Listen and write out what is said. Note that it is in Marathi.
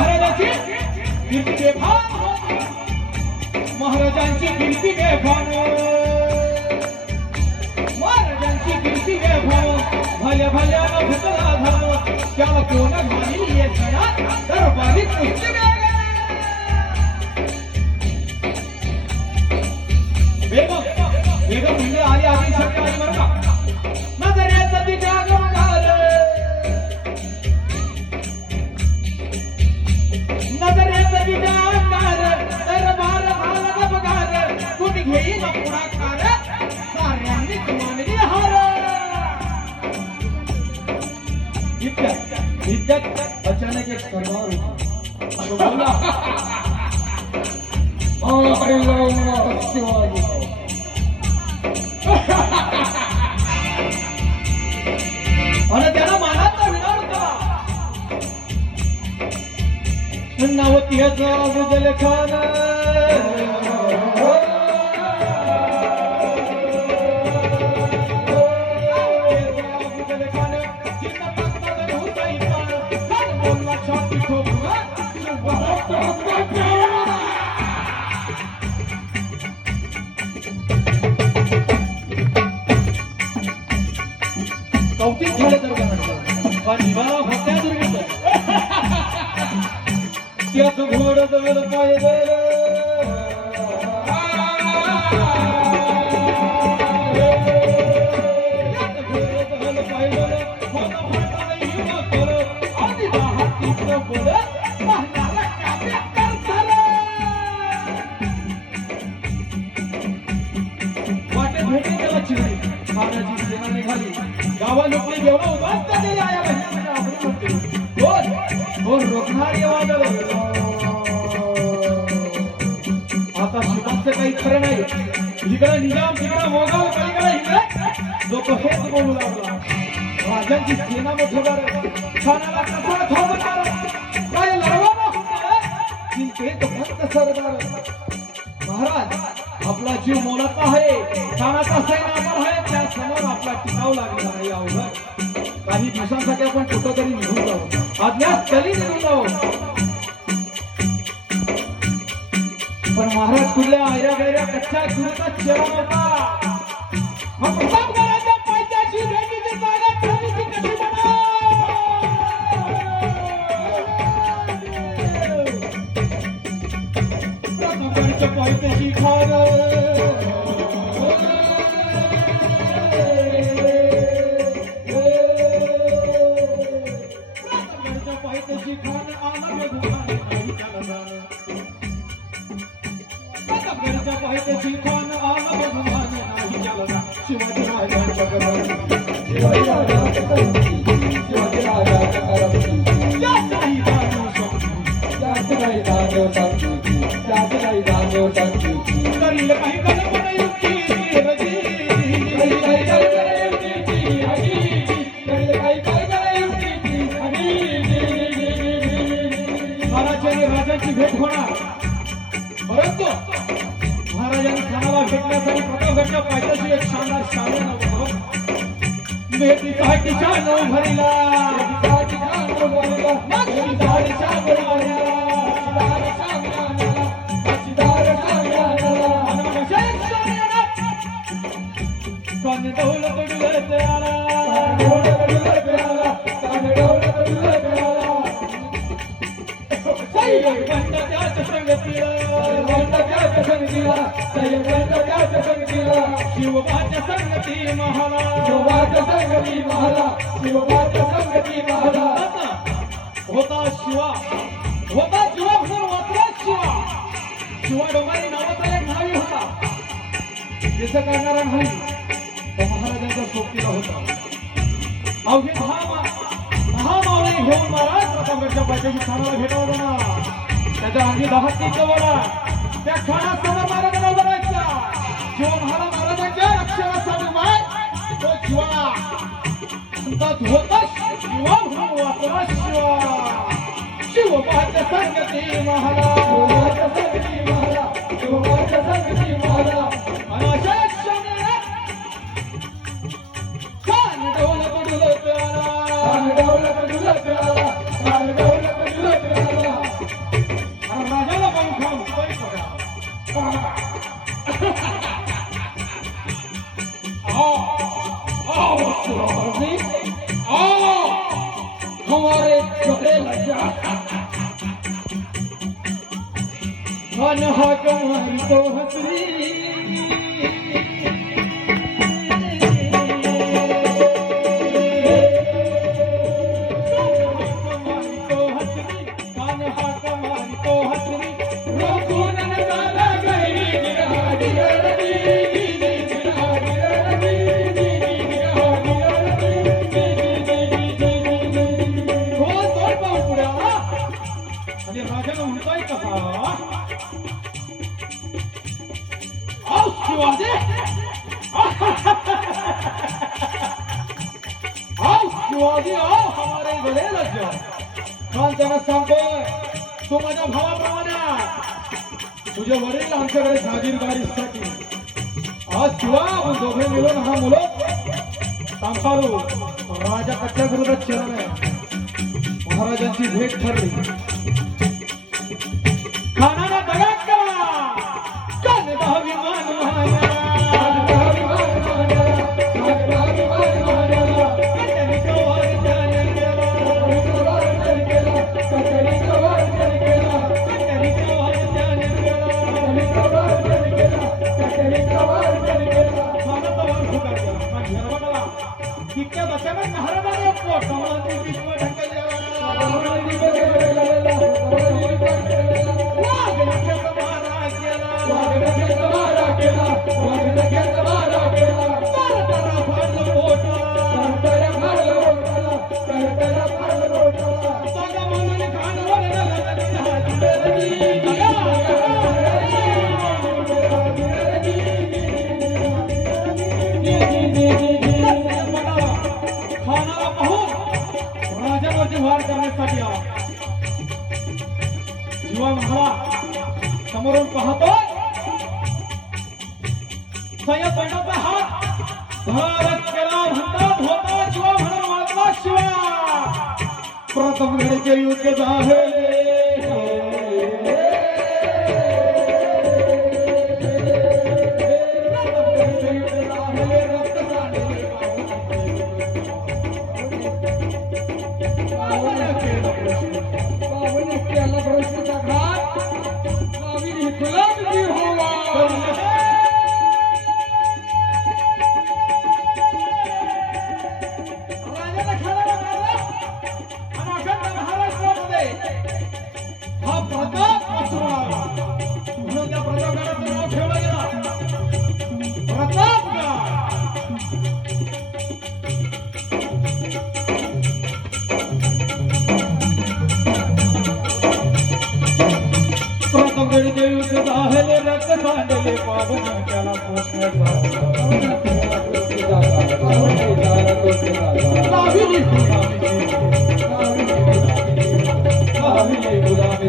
महाराजांची कीर्ती बेफाम महाराजांची कीर्ती बेफाम महाराजांची कीर्ती बेफाम भल्या भल्या भुतला धाम त्याला कोण घाली येतना दरबारी कुस्ती बेगम बेगम म्हणजे आली आधी शक्य आली बरं का नजरेत तिच्या गोंगार नजरेत तिच्या अंगार दरबार झाला बघार कुणी घेईन पुढाकार साऱ्यांनीच मानली हार इतक्यात अचानक एक सरदार होता तो बोलला शिवाजी आणि त्याला मानाचा विनार करा नावती अफजल खान कौतिक झाले तर पण निवारा भक्त्या दुर्गत त्याच घोड दल पाहिजे वाटेत भेटून त्याला चिरली महाराजी सेना निघाली गावा लोकली घेऊन उभाच केलेली आया बहिणीला आपण म्हणते कोण रोखणारी वादळ आता शिवाचं काही खरं नाही इकडे निजाम तिकडे मोगल पलीकडे इकडे लोक हेच बोलू लागला राजांची सेना मोठं बरं खानाला कसा थांबणार काय लढवा चिंतेत भक्त सरदार महाराज आपला जीव मोलाचा आहे खानाचा सैन्य अमर आहे त्या समोर आपला टिकाव लागला नाही अवघड काही दिवसांसाठी आपण कुठं तरी निघून जाऊ आज्ञा चली निघून जाऊ पण महाराज कुठल्या आयऱ्या गैऱ्या कच्च्या सुरता चेहरा होता मग प्रतापगडाच्या पायथ्याशी भेटीची जागा ठरवली कशी बना प्रतापगडच्या पायथ्याशी खान शिवाजी राजांच्या शिवाजी राजांच्या करील काही कल्पना युक्ती राजांची भेट होणार परंतु महाराजांनी खानाला भेटण्यासाठी प्रतापगडच्या पायथ्याशी एक शानदार शासन भेटीसाठी शान भरिला शिवबाच्या संगती महाला होता शिवा म्हणून वाचला शिवा डोंगारी नावाचा एक न्हावी होता त्याचं करणारा न्हावी तो महाराजांच्या सोबतीला होता अवघे महामावळी घेऊन महाराज प्रतापगडच्या पायथ्याशी खानाला भेटावलं ना त्याच्या अंगी 10 तीन जवळ त्या खानासमोर महाराजांना उभा राहायचा शिव महाराजांच्या रक्षणासाठी माय तो शिवा होता शिवा म्हणून वाचला शिवबाच्या संगती भाषा मुंबई बघा आओ आओ शिवाजी आओ हमारे जोड़े लग जा मन हो तुम्हारी तो हंसी राजाला म्हणतोय कसा आओ शिवाजी आओ शिवाजी आओ हमारे गले लग जाओ खान त्यांना सांगतोय तू माझ्या भावाप्रमाणे तुझे वडील आमच्याकडे जागीरदारीसाठी आज शिवा आपण दोघे मिळून हा मुलं सांभाळू राजा कच्च्या विरोधात चरण आहे महाराजांची भेट ठरली खानाला दगा करा कानदा विमान माया तितक्या बचावर महाराजांनी वार करण्यासाठी आला जीवा महाराज समोरून पाहतो सय्यद बंडाचा हात धरावत केला म्हणतात होता जीवा म्हणून वाळला शिवा प्रथम घडीचे युद्ध झाले रक्त सांडले पावन त्याला गुलाबी